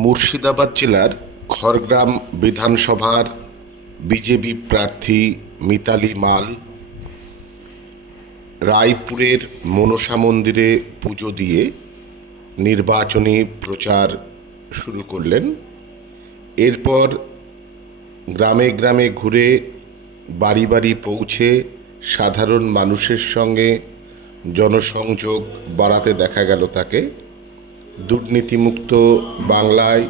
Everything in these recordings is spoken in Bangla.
মুর্শিদাবাদ জেলার খড়গ্রাম বিধানসভার বিজেপি প্রার্থী মিতালি মাল রায়পুরের মনসা মন্দিরে পুজো দিয়ে নির্বাচনী প্রচার শুরু করলেন। এরপর গ্রামে গ্রামে ঘুরে বাড়ি বাড়ি পৌঁছে সাধারণ মানুষের সঙ্গে জনসংযোগ বাড়াতে দেখা গেল তাকে। দুর্নীতিমুক্ত বাংলায়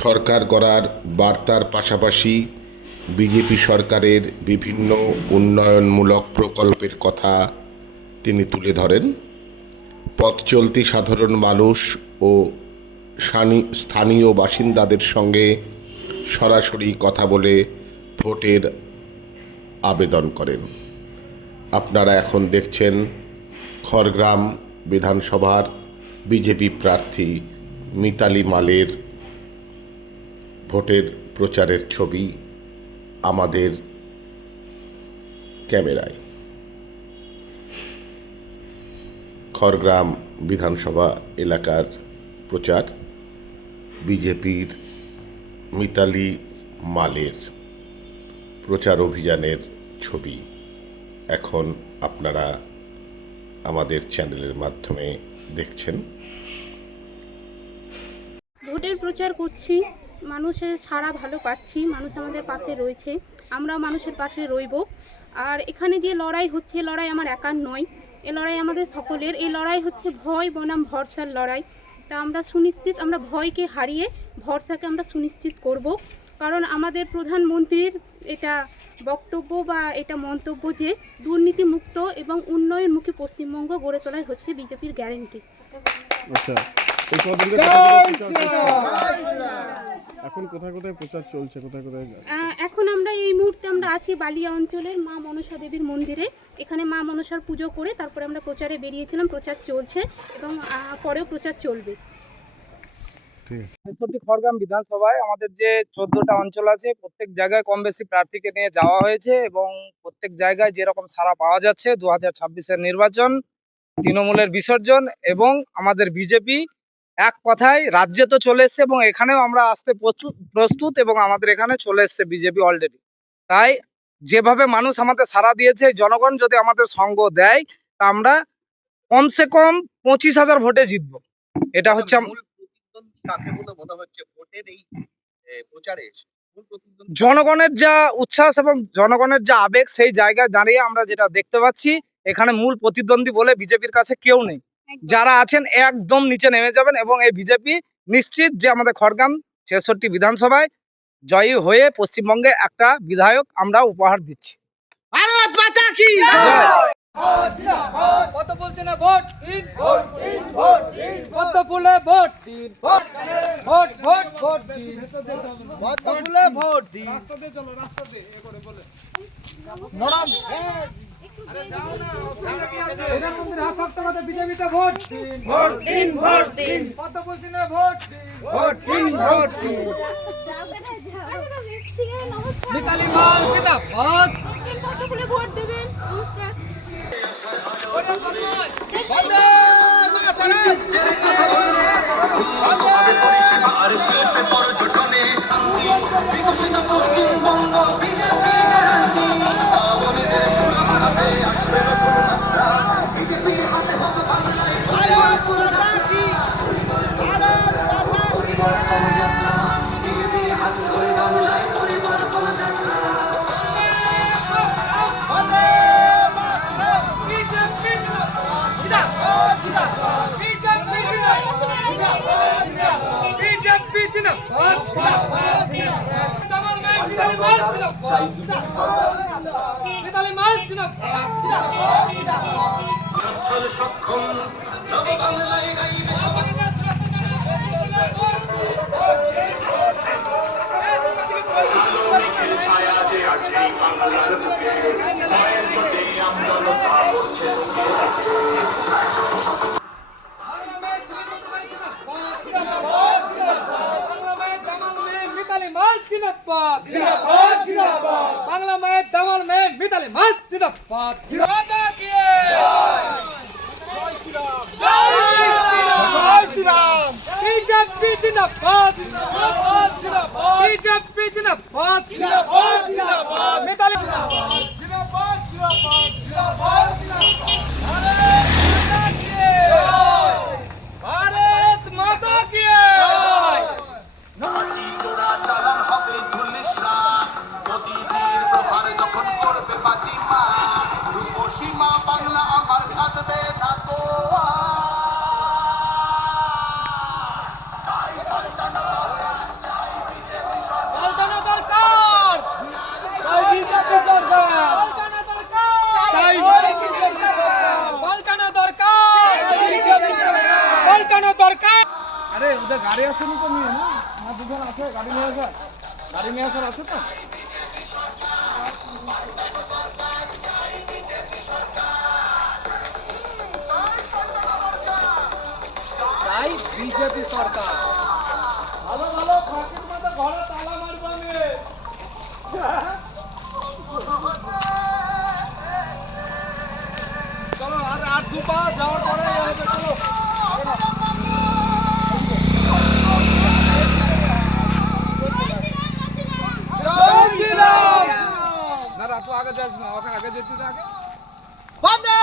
সরকার গড়ার বার্তার পাশাপাশি বিজেপি সরকারের বিভিন্ন উন্নয়নমূলক প্রকল্পের কথা তিনি তুলে ধরেন। পথ চলতি সাধারণ মানুষ ও স্থানীয় বাসিন্দাদের সঙ্গে সরাসরি কথা বলে ভোটের আবেদন করেন। আপনারা এখন দেখছেন খড়গ্রাম বিধানসভার বিজেপি প্রার্থী মিতালি মালের ভোটের প্রচারের ছবি আমাদের ক্যামেরায়। খড়গ্রাম বিধানসভা এলাকার প্রচার, বিজেপির মিতালি মালের প্রচার অভিযানের ছবি এখন আপনারা আমাদের চ্যানেলের মাধ্যমে দেখছেন। ভোটের প্রচার করছি, মানুষের সাড়া ভালো পাচ্ছি, মানুষ আমাদের পাশে রয়েছে, আমরাও মানুষের পাশে রইব। আর এখানে যে লড়াই হচ্ছে, লড়াই আমার একার নয়, এ লড়াই আমাদের সকলের। এই লড়াই হচ্ছে ভয় বনাম ভরসার লড়াই। তা আমরা সুনিশ্চিত, আমরা ভয়কে হারিয়ে ভরসাকে আমরা সুনিশ্চিত করব। কারণ আমাদের প্রধানমন্ত্রীর এটা বক্তব্য বা এটা মন্তব্য যে দুর্নীতিমুক্ত এবং উন্নয়নমুখী পশ্চিমবঙ্গ গড়ে তোলাই হচ্ছে বিজেপির গ্যারেন্টি। আচ্ছা, এখন কোথায় কোথায় প্রচার চলছে, কোথায় কোথায়? এখন আমরা এই মুহূর্তে আমরা আছি বালিয়া অঞ্চলের মা মনসা দেবীর মন্দিরে। এখানে মা মনসার পুজো করে তারপরে আমরা প্রচারে বেরিয়েছিলাম। প্রচার চলছে এবং পরেও প্রচার চলবে। খড়গ্রাম বিধানসভায় আমাদের যে 14টা অঞ্চল আছে, প্রত্যেক জায়গায় কম বেশি প্রার্থীকে নিয়ে যাওয়া হয়েছে এবং প্রত্যেক জায়গায় যেরকম সাড়া পাওয়া যাচ্ছে 2026-এর নির্বাচন, তৃণমূলের বিসর্জন এবং আমাদের বিজেপি এক কথায় রাজ্যে তো চলে এসছে এবং এখানেও আমরা আসতে প্রস্তুত এবং আমাদের এখানে চলে এসছে বিজেপি অলরেডি। তাই যেভাবে মানুষ আমাদের সাড়া দিয়েছে, জনগণ যদি আমাদের সঙ্গ দেয় তা আমরা কমসে কম 25,000 ভোটে জিতবো। এটা হচ্ছে জনগণের যা উচ্ছ্বাস এবং জনগণের যা আবেগ, সেই জায়গায় দাঁড়িয়ে আমরা যেটা দেখতে পাচ্ছি, এখানে মূল প্রতিদ্বন্দ্বী বলে বিজেপির কাছে কেউ নেই। যারা আছেন একদম নিচে নেমে যাবেন এবং এই বিজেপি নিশ্চিত যে আমাদের খড়গ্রাম 66 বিধানসভায় জয়ী হয়ে পশ্চিমবঙ্গে একটা বিধায়ক আমরা উপহার দিচ্ছি। ভারত মাতা কি জয়। কত বলছে না ভোট দিন, ভোট দিন, ভোট দিন, কত বলে ভোট দিন, ভোট ভোট ভোট দিন, কত বলে ভোট দিন। রাস্তাতে চলো, রাস্তাতে এ করে বলে নরম আরে যাও না, অসুবিধা কি আছে? এদের মধ্যে রাস্তাতে কথা বিজেপিতে ভোট দিন, ভোট দিন, ভোট দিন, কত বলছে না ভোট দিন, ভোট দিন, ভোট দিন। মিতালি মাল জিন্দাবাদ। কত বলে ভোট দেবেন? নমস্কার। বন্দে মাতরম। बांग्ला में दमन में मिताली माल जिंदाबाद। শ্রীরাম বিজেপি জিন্দাবাদ জিন্দাবাদ জিন্দাবাদ বিজেপি জিন্দাবাদ জিন্দাবাদ জিন্দাবাদ মিতালি জিন্দাবাদ জিন্দাবাদ জিন্দাবাদ ভারত মাতা কি জয় নারী চোরাচালান হবে ধুলিসাৎ, মোদিজির প্রহার যখন করবে বাজিমা, রূপসীমা বাংলা আমার কাঁদবে না তো পাল্টানো দরকার বিজেপি সরকার পাল্টানো দরকার পাল্টানো দরকার আরে ওদের গাড়ি আসেনি তো নিয়ে না না দুজন আছে গাড়ি নিয়ে আসার আছে তো চাই বিজেপি সরকার ভালো ভালো ফাঁকের মতো ঘরে তালা মারবানে চলো আর দুপা যাওয়ার পরে হবে চলো না রাতু আগে যাস না ওখানে আগে যেতে আগে বন্দে